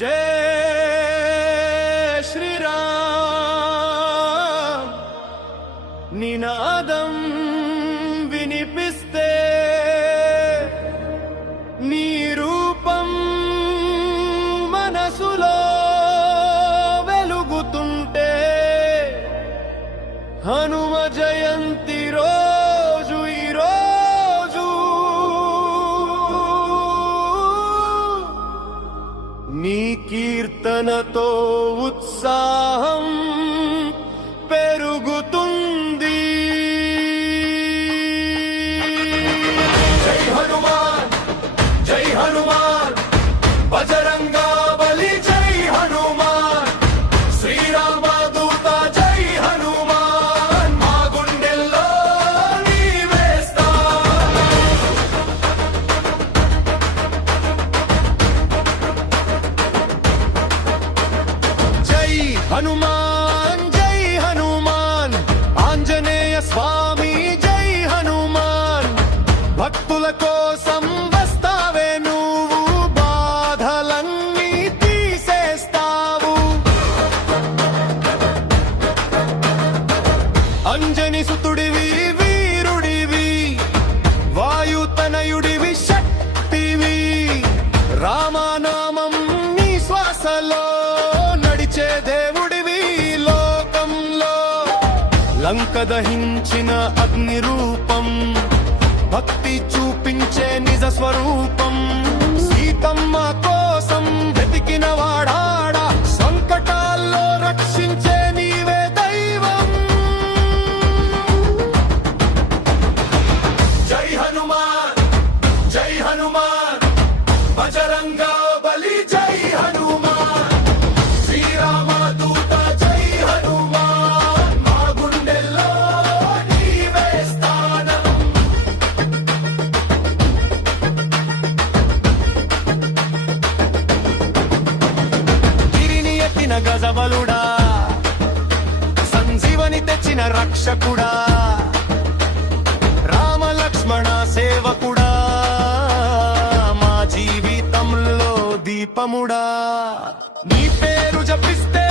జై శ్రీరామ్ నినాదం వినిపిస్తే నీ రూపం మనసులో వెలుగుతుంటే హనుమ జయంతి రోజు ఈరోజు నీ కీర్తనతో ఉత్సాహం పెరుగుతుంది. జై హనుమాన్ జై హనుమాన్ బజరంగా బలి జై హనుమాన్ శ్రీరామ దూత జై హనుమాన్ మా గుండెల్లో నీవేస్తా. జై హనుమాన్ జై హనుమాన్ ఆంజనేయ స్వామి జై హనుమాన్ భక్తుల కోసం వస్తావే నువ్వు బాధలన్నీ తీసేస్తావు. అంజని సుతుడివి వీరుడివి వాయుతనయుడివి శక్తివి రామనామం నీ శ్వాసలో నడిచే దేవుడివి లోకంలో. లంక దహించిన అగ్ని రూపం భక్తి చూపించే నిజ స్వరూపం. సీతమ్మ కోసం వెతికిన వాడాడా సంకటాల్లో రక్షించే నీవే దైవం. జై హనుమాన్ జై హనుమాన్ బజరంగా బలి జై హనుమాన్ శ్రీరామ దూత జై హనుమాన్ మా గుండెల్లో నీవే స్థానం. గిరిని ఎత్తిన గజబలుడా సంజీవని తెచ్చిన రక్షకుడా రామ లక్ష్మణ సేవకుడా మా జీవితంలో దీపముడా. నీ పేరు జపిస్తే